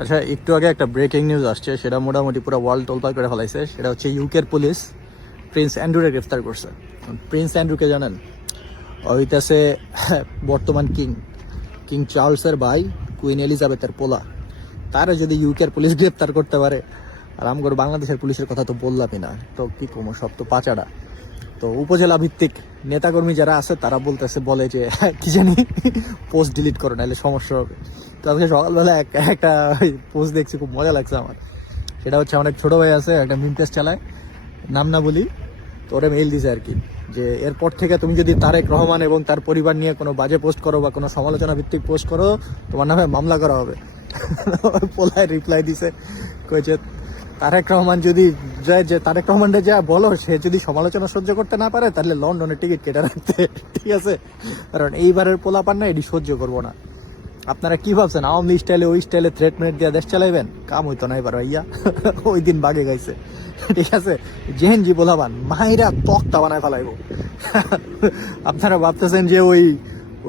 আচ্ছা, একটু আগে একটা ব্রেকিং নিউজ আসছে, সেটা মোটামুটি পুরো ওয়ার্ল্ড তোলপাড় করে ফেলাইছে। সেটা হচ্ছে ইউকের পুলিশ প্রিন্স অ্যান্ড্রুকে গ্রেফতার করছে। প্রিন্স অ্যান্ড্রুকে জানেন? হইতেছে বর্তমান কিং চার্লসের ভাই, কুইন এলিজাবেথের পোলা। তারা যদি ইউকের পুলিশ গ্রেফতার করতে পারে, আর আমগর বাংলাদেশের পুলিশের কথা তো বললামই না, তো কি কমো, সব তো পাচাড়া। তো উপজেলা ভিত্তিক নেতাকর্মী যারা আছে তারা বলে যে কি জানি পোস্ট ডিলিট করো, নাহলে সমস্যা হবে। তো আমি সকালবেলা একটা পোস্ট দেখছি, খুব মজা লাগছে আমার। সেটা হচ্ছে অনেক ছোট ভাই আছে, একটা মিম পেজ চালায়, নাম না বলি, তো ওরা মেইল দিছে আর কি, যে এরপর থেকে তুমি যদি তারেক রহমান এবং তার পরিবার নিয়ে কোনো বাজে পোস্ট করো বা কোনো সমালোচনা ভিত্তিক পোস্ট করো, তোমার নামে মামলা করা হবে। পোলায় রিপ্লাই দিছে, কয়েছে তারেক রহমান যদি যায়, যে তারেক রহমানকে যা বলো, সে যদি সমালোচনা সহ্য করতে না পারে তাহলে লন্ডনের টিকিট কেটে রাখতে, ঠিক আছে? কারণ এইবারের পোলাপান না, এটি সহ্য করবো না। আপনারা কি ভাবছেন আওয়ামী স্টাইলে ওই স্টাইলে থ্রেট মিনিট দিয়ে দেশ চালাইবেন? কাম হইতো না এবার ভাইয়া। ওই দিন বাগে গাইছে, ঠিক আছে? জেহেন জি বলাবান মাহিরা তক্তা বানায় ফেলাইব। আপনারা ভাবতেছেন যে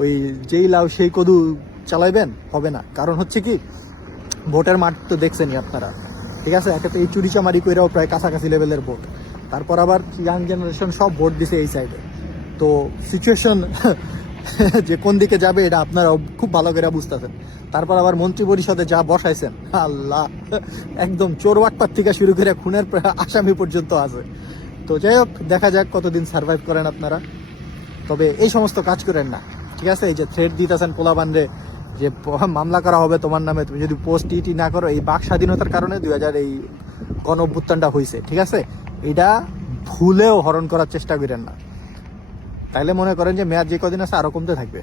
ওই যেই লাউ সেই কদু চালাইবেন, হবে না। কারণ হচ্ছে কি, ভোটের মাঠ তো দেখছেনই আপনারা, ঠিক আছে? একে তো এই চুরি চামারি কইরাও প্রায় কাছাকাছি লেভেলের ভোট, তারপর আবার ইয়াং জেনারেশন সব ভোট দিছে এই সাইডে। তো সিচুয়েশন যে কোন দিকে যাবে এটা আপনারা খুব ভালো করে বুঝতেছেন। তারপর আবার মন্ত্রী পরিষদে যা বসাইছেন, আল্লাহ, একদম চোরবাটপার থেকে শুরু করে খুনের আসামি পর্যন্ত আছে। তো যাই হোক, দেখা যাক কতদিন সার্ভাইভ করেন আপনারা। তবে এই সমস্ত কাজ করেন না, ঠিক আছে? এই যে থ্রেট দিতেছেন পোলাবানরে, যে মামলা করা হবে তোমার নামে তুমি যদি পোস্ট ইটি না করো। এই বাক স্বাধীনতার কারণে 2000 এই গণ অভ্যুত্থানটা হয়েছে, ঠিক আছে? এটা ভুলেও হরণ করার চেষ্টা করেন না, তাইলে মনে করেন যে মেয়াদ যে কদিন আছে আরো কমতে থাকবে।